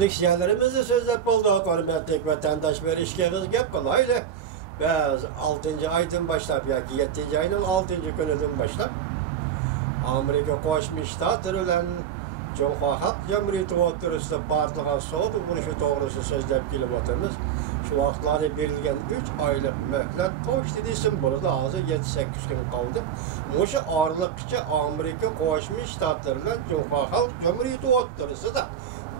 Leksiyalarimizni so'zlab bo'ldik, hurmatli vatandosh, bir ishga gap qilayli. Biz 6-oydan boshlab yoki 7-oyning 6-kunidan boshlab Amerika Qo'shma Shtatlar bilan Jumhur Xalq Jamhuriyati o'rtasida barliq savdo urushi to'g'risida so'zlab kelib o'tamiz. Shu vaqtlarda berilgan 3 oylik muhlat to'shdi desam bo'ladi. Hozir 7-8 kun qoldi. O'sha oraliqcha Amerika Qo'shma Shtatlar bilan Jumhur Xalq Jamhuriyati o'rtasida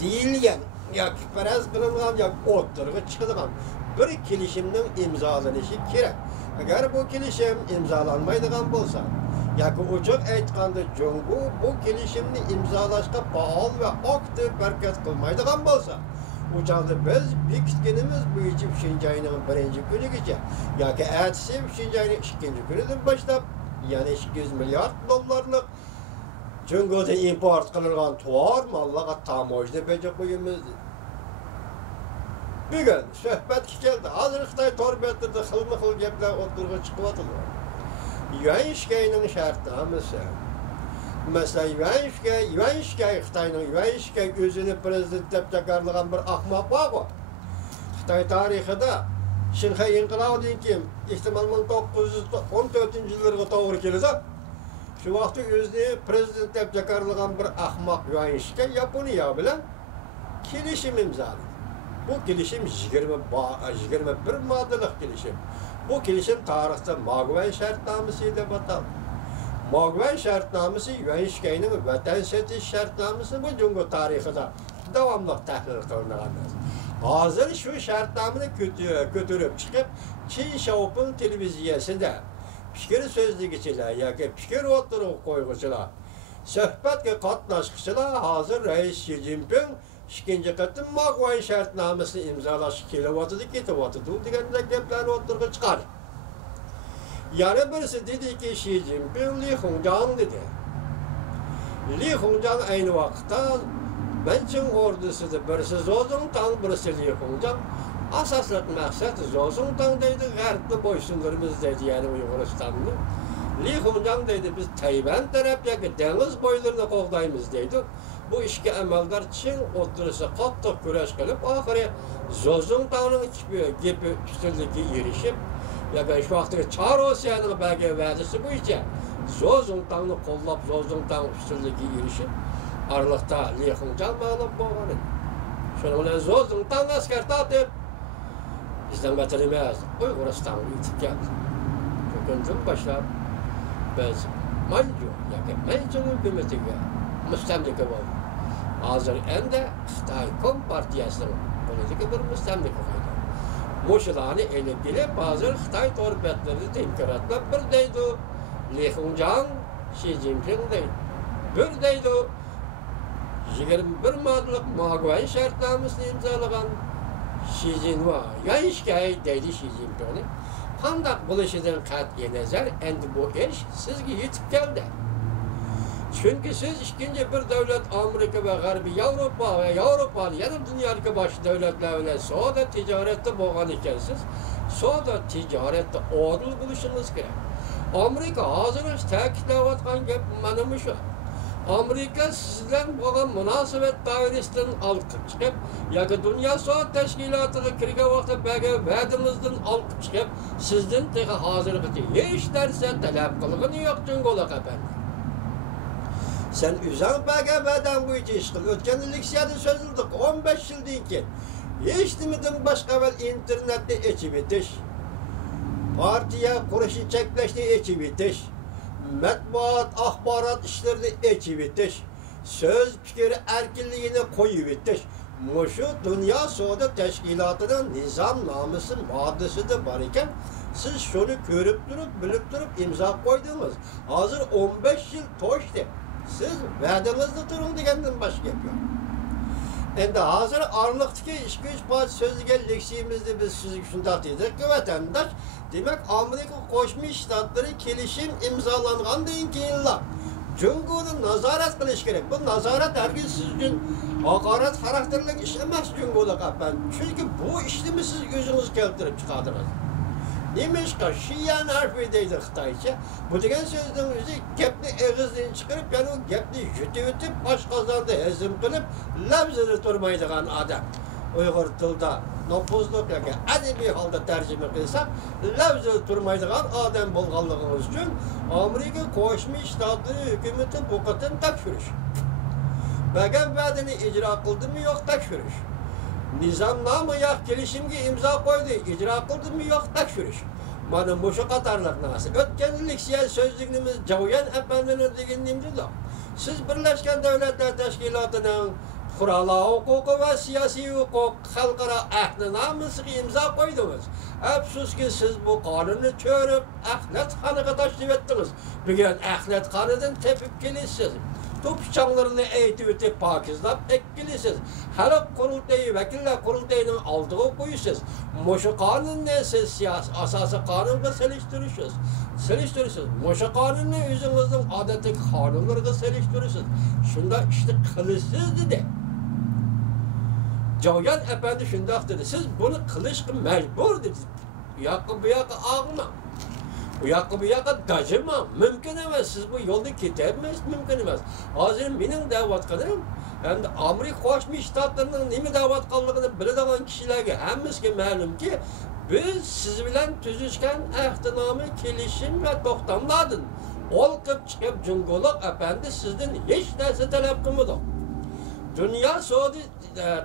deyilgan yoki faraz qilingan yoki o'rtaga chiqadigan bir kelishimning imzolanishi kerak. Agar bu kelishim imzolanmaydigan bo'lsa, yoki ochiq aytganda Jungo bu kelishimni imzolashga faol va aktiv harakat qilmaydigan bo'lsa, u chog'da biz bekitganimiz bo'yicha 3-oyning 1-kunigacha yoki ertasi 3-oyning 2-kunidan boshlab, ya'ni 200 milliard dollarlik Jungo'dan import qilingan tovar mallarga tamojda beja qo'yamiz. Bugun suhbatga keldi. Hozir Xitoy torbetida xilma-xil gaplar o'tirib chiqyapti. Yuan Shikayning shartnomasi. Masalan, Yuan Shikay Xitoyning Yuan Shikay o'zini prezident deb takrorlagan bir ahmoq bor. Xitoy tarixida Shanxay inqilobidan keyin ehtimol 1914-yillarga to'g'ri keladi. Şu vaqtda o'zini prezident deb takrorlagan bir ahmoq Yuan Shikay Yaponiya bilan kelishim imzoladi. Bu kelishim 21 moddalik kelishim. Bu kelishim tarixda Mogwen shartnomasi deb ataladi. Mogwen shartnomasi Yuan Shikayning vatan setish shartnomasi bu Jungo tarixida davomli tahlil qilingan. Hozir shu shartnomani ko'tarib chiqib, Qin Xiaoping televiziyasida fikir so'zligichilar yoki fikir o'tirib qo'yg'uchilar, suhbatga qatnashchilar hozir Rais Xi Jinping ikkinchi qatim Mogwen shartnomasini imzolashga ketyapti degan gaplarni o'tirib chiqardi. Yana birisi dediki Xi Jinping Li Hongjiang dedi. Li Hongjiang ayni vaqtda Manchun ordusida birisi Zozongtang, birisi Li Hongjiang. Asosli maqsad Zozongtang deydi, g'arbni bo'ysundirimiz deydi, ya'ni Uyg'uristonni. Li Hongjiang deydi, biz Tayvan taraf yoki dengiz bo'ylarini qo'g'daymiz deydi. Bu ishga amaldor Qin o'rtasida qattiq kurash qilib, oxiri Zozongtangning gapi ustunlikka erishib, yoki shu vaqtda Char Osiyoning bergan va'dasi bo'yicha Zozongtangni qo'llab, Zozongtang ustunlikka erishib, aralıqda Li Hongjiang mag'lub bo'lgan edi. Shuning bilan Zozongtang askar tortib bizdan vatan emas, Uyg'uristonga yetib keldi. Shu kundan boshlab biz Manju yoki Manchun hukumatiga mustamlika bo'ldi. Hozir endi Xitoy Kompartiyasining politika bir mustamlika bo'ldi. Bo'shalarni elib kelib, hozir Xitoy torbetlarida temkaratlab bir deydi, Li Hongjiang, Xi Jinping deydi. Bir deydi, 21 moddalik Mogwen shartnomasini imzolagan Xi Jinping, Yuan Shikay deydi Xi Jinping. Qanday bo'lishidan qat'iy nazar endi bu ish sizga yetib keldi. Chunki siz ikkinchi bir davlat Amerika va G'arbiy Yevropa va Yevropani yana dunyodagi boshqa davlatlar bilan savdo tijoratda bo'lgan ekansiz. Savdo tijoratda odil bo'lishingiz kerak. Amerika hozir ta'kidlayotgan gap mana shu. Amerika sizdan bo'lgan munosabat doirasidan olib chiqib, yoki Dunyo sog'liq tashkilotiga kirgan vaqtda bergan va'damizdan olib chiqib, sizdan tega hozirgacha hech narsa talab qilgani yo'q Jungo'lar qapandi. Sen uzang bergan va'dam bo'yicha ish qil. O'tgan leksiyada so'zildik 15 yildan keyin. Hech nimadan boshqa avval internetni echib etish, partiya qurishni cheklashni echib etish, matbuot, axborot ishlarini echib etish, so'z fikr erkinligini qo'yib etish. Mushu Dunyo savdo tashkilotining nizomnomasi moddasida bor ekan, siz shuni ko'rib turib, bilib turib imzo qo'ydingiz. Hozir 15 yil to'shdi. Siz va'dangizni turing degandan boshqa gap yo'q. Endi hozir oraliqdagi 2-3 poyt so'zlagan leksiyamizda biz sizga shunday dedik ki vatandosh, demak Amerika Qo'shma Shtatlari kelishim imzolangandan keyinlar Jungo'ni nazorat qilish kerak. Bu nazorat hargiz siz uchun haqorat xarakterli ish emas Jungo'da qapan. Chunki bu ishni siz o'zingiz keltirib chiqardingiz. Nemişka şiyan harfi deydi Xitaycha. Bu degan so'zning o'zi gapni og'izdan chiqarib, yana u gapni yutib boshqazonda hazm qilib, lafzini turmaydigan odam. Uyg'ur tilida nopuzlik yoki adabiy holda tarjima qilsak, lafzini turmaydigan odam bo'lganligimiz uchun Amerika Qo'shma Shtatlari hukumati bu qatim tekshirish. Bergan va'dani ijro qildimi yo'q tekshirish. Nizomnoma yo'q kelishimga imzo qo'ydi, ijro qildimi yo'q tekshirish. Mana mushu qatorliq narsa. O'tgan leksiya so'zligimiz Javyan apandining degan nimdilar. Siz Birlashgan Davlatlar Tashkilotining fuqarolar huquqi va siyosiy huquq xalqaro ahdnomasiga imzo qo'ydingiz. Afsuski siz bu qonunni cho'rib, axlatxonaga tashlab etdingiz. Bugun axlatxonadan tepib kelasiz. To'pchonlarni aytib o'tib pokizlab ekilisiz. Xalq qurultayi vakillar qurultayining oldiga qo'yisiz. Mushu qonunni siz siyosiy asosiy qonunga selishtirasiz. Mushu qonunni o'zingizning odatdagi qonunlarga selishtirasiz. Shunda ishni qilasiz dedi. Javyan apandi shundoq dedi. Siz buni qilishga majbur dedi. Bu yoqqa og'ma. Bu yoqqa dajima mumkin emas. Siz bu yo'lda ketyapsiz, mumkin emas. Hozir mening da'vatqanim endi Amerika Qo'shma Shtatlarining nima da'vatqanligini biladigan kishilarga hammasiga ma'lumki, biz siz bilan tuzishgan ahdnoma kelishim va to'xtamlardan olqib chiqib Jungoloq apandi sizdan hech narsa talab qilmadi. Dünya Savdo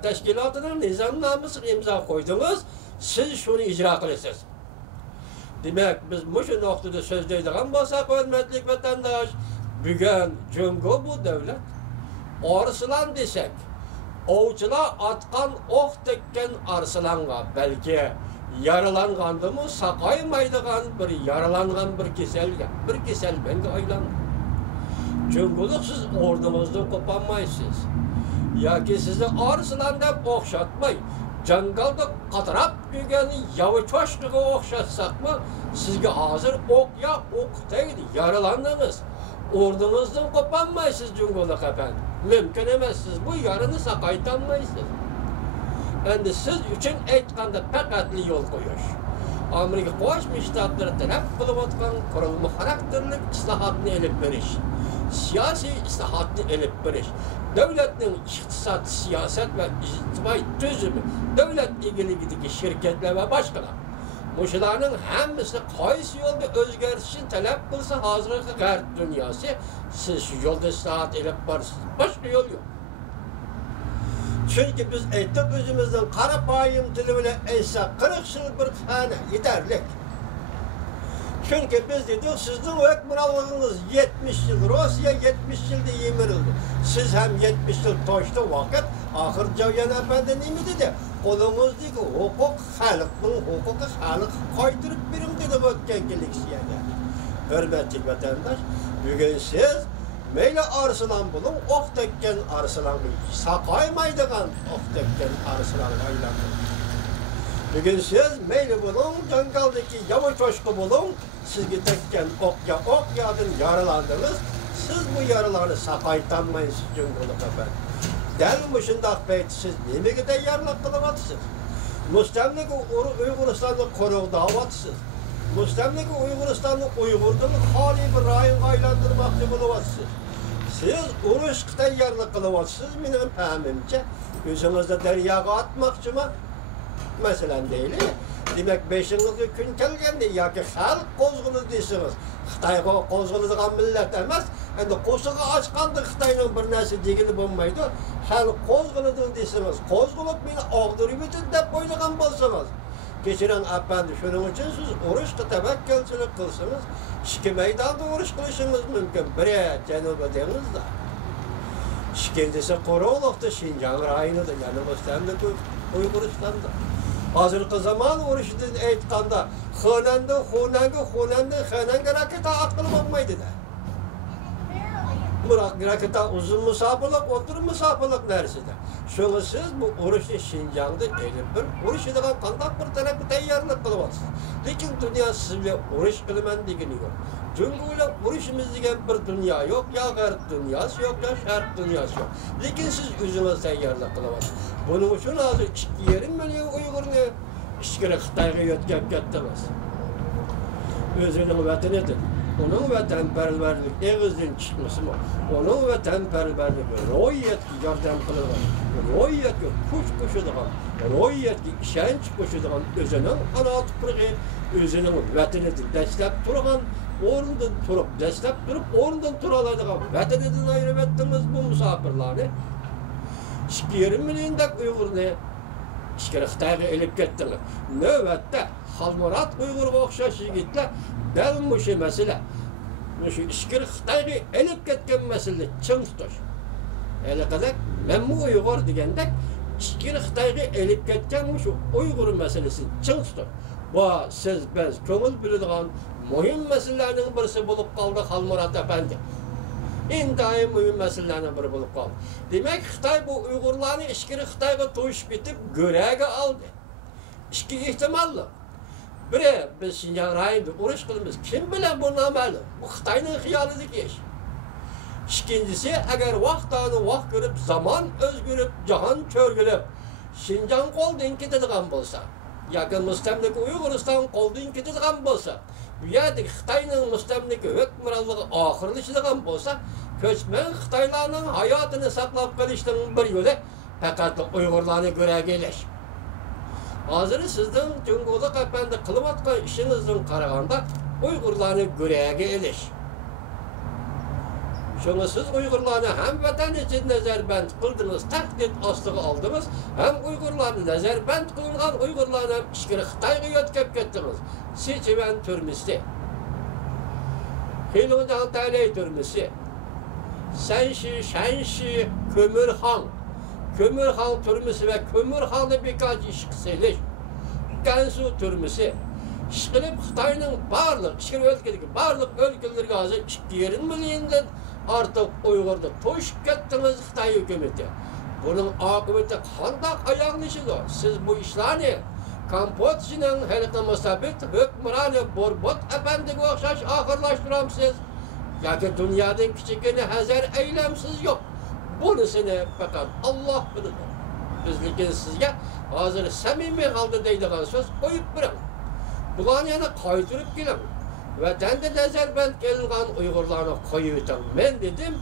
Tashkilotining nizomnomasiga imzo qo'ydingiz, siz shuni ijro qilasiz. Demak, biz mushu nuqtada so'zlaydigan bo'lsak, hurmatli vatandosh, bugun Jungo bu davlat arslan desak, ovchilar otgan o'q tekkan arslanga, balki yaralangandimi saqaymaydigan bir yaralangan bir kasalga aylandi. Jungolik siz o'rningizdan qo'polmaysiz. Yoki sizni arslan deb o'xshatmay, jangalda qatirab yurgan yavuchoshqiga o'xshatsaqmi, sizga hozir o'q tegdi, yaralandingiz. O'rningizdan qo'polmaysiz Jungoloq apandi. Mumkin emas, siz bu yarini saqaytolmaysiz. Endi siz uchun aytganda faqatli yo'l qo'yish. Amerika Qo'shma Shtatlari talab qilayotgan qurilma xarakterli islohotni olib berish, siyosiy islohotni olib berish, davlatning iqtisod, siyosat va ijtimoiy tuzumi, davlat egiligidagi shirkatlar va boshqalar. Mushularning hammasi qaysi yo'lda o'zgarishini talab qilsa, hozirgi g'arb dunyosi siz shu yo'lda islohot olib borsiz. Boshqa yo'l yo'q. Çünkü biz aytib o'zimizning qarapayim tili bilan aytsak 40 yil bir xona yetarli. Çünkü biz dedik sizning hukmronligingiz 70 yil, Rossiya 70 yilda yemirildi. Siz ham 70 yil to'shdi vaqt, oxir Javyan apandi nima dedi? Qo'lingizdagi huquq xalqning huquqi xalq qaytirib bering dedi o'tgan leksiyada. Hurmatli vatandosh, bugun siz Meyli arslan bulun, o'q tekkan arslanga, saqaymaydigan o'q tekkan arslanga aylandingiz. Bugun siz meyli bulun, jangaldagi yavuchoshqi bulun, sizga tekkan o'qyadan yaralandingiz. Siz bu yaralarni saqaytolmaysiz Jungoloq apandi. Dal mushundaq payt siz nimaga tayyorlik qilyapsiz? Mustamlika Uyg'uristonni qo'riqlayapsiz. Mustamlika Uyg'uristonni Uyg'urdan xoli bir rayonga aylantirmoqchi bo'lyapsiz. Siz urushga tayyorlik qilyapsiz, mening fahmimcha, o'zingizda daryoga atmoqchimi? Masalan deylik, demak 5-nji kun kelganda yoki xalq qo'zg'aldi desangiz, Xitoyga qo'zg'aladigan millat emas, endi qo'shig'i ochganda Xitoyning bir narsa degani bo'lmaydi. Xalq qo'zg'aldi desangiz, qo'zg'alib meni og'dirib o'tdi deb o'ylagan bo'lsangiz, kechiring apandi, shuning uchun siz urushga tavakkalchilik qilsangiz, ikki maydonda urush qilishingiz mumkin. Biri Janubiy dengizda, ikkinchisi Qo'rg'onda, Shinjang rayonida, yana Mustamlika Uyg'uristonda. Hozirgi zamon urushidan aytganda, Xonanga raketa atqilib bo'lmaydi-da. Raketa uzun musofirlik, o'tir musofirlik narsida. Shunga siz bu urushni Shinjongda elib bir urushidigan qanday bir tarafga tayyorlik qilyapsiz. Lekin dunyo sizga urush qilaman degani yo'q. Jungo bilan urushimiz degan bir dunyo yo'q, yo g'arb dunyosi yo'q, yo sharq dunyosi yo'q. Lekin siz o'zingiz tayyorlik qilyapsiz. Buning uchun hozir 2,5 million Uyg'urni ichkari Xitoyga yo'tkab ketdingiz. özünün vatanidir. Onun vatanperverlik eğizden çıkması mı? Onun vatanperverlik royetki yardım kılırlar. Royetki kuş kuşuduğun, royetki işenç kuşuduğun özünün ana tuprığı, özünün vatanidir. Destek durağın, orundan turup, destek durup, orundan turaladığın vatanidin ayrı ettiğimiz bu misafirleri 2,5 milyondak Uygur'unu işkere Xitayga elip ketdiler. Növbette Xalmurat Uygur'a okşaş yigitler däl muşu mesele. Muşu işkere Xitayga elip ketken mesele çın tutuş. Ele kadar men bu Uygur degende işkere Xitayga elip ketken muşu Uygur meselesi çın tutuş. Bu siz biz köngül biladigan muhim meselelerning birisi bolup kaldı Xalmurat efendi. İntayı mühim meselelerden biri bulup kaldı. Demek Xitay bu Uygurlarını işkiri Xitayga toyuşup bitip görege aldı. İki ihtimalli. Biri biz Şinjan rayında uğraş kılımız. Kim bilen bu nameli? Bu Xitay'nın hıyalidik iş. İkincisi eğer vakt görüp, zaman özgürüp, cahan çörgülüp, Şinjan koldan ketedigan bolsa, yakın müstemlik Uyguristan koldan ketedigan bolsa, bu yerdeki Xitay'nın müstemlik hükümranlığı ahırlaşıdığan bolsa, köçmen Xitaylarının hayatını saklap kalıştığının bir yolu fakat Uygurlarını göre geliş. Hazır sizden Cumhuriyet Efendi kılıp atkan işinizden karaganda Uygurlarını göre geliş. Şunu siz Uygurlarını hem vatan için nezarband kıldınız, taklit astığı aldınız, hem Uygurlarını nezarband kılıngan Uygurlarını işkiri Xitayga yotkep kettiniz. Seçimen türmüsü. Hilundan Taley türmüsü. Şenşi, Kömürhan. Kömürhan türmüsü ve Kömürhan'ı birkaç iş kısaymış. Gansu türmüsü. İşkilip Xitay'nın barlık ülkeleri azı 2,5 milyondan artık Uygur'da toşup kettiniz Xitay hükümeti. Bunun akıbeti kandak ayağınışıdır. Siz bu işlerini Kamboçya'nın helika musabit hükümranı Borbot Efendi'ye okşaş ahırlaştıramsınız. Ya ki dünyanın küçükini hazır eylemsiz yok. Bunusunu fakat Allah bilir. Bizlikin sizge hazır samimi kaldı deydiğin söz koyup bırakın. Bulan yana kaytırıp gelin. Ve dende nezarband kelingan Uygurlarını koyuyorsun. Ben dedim,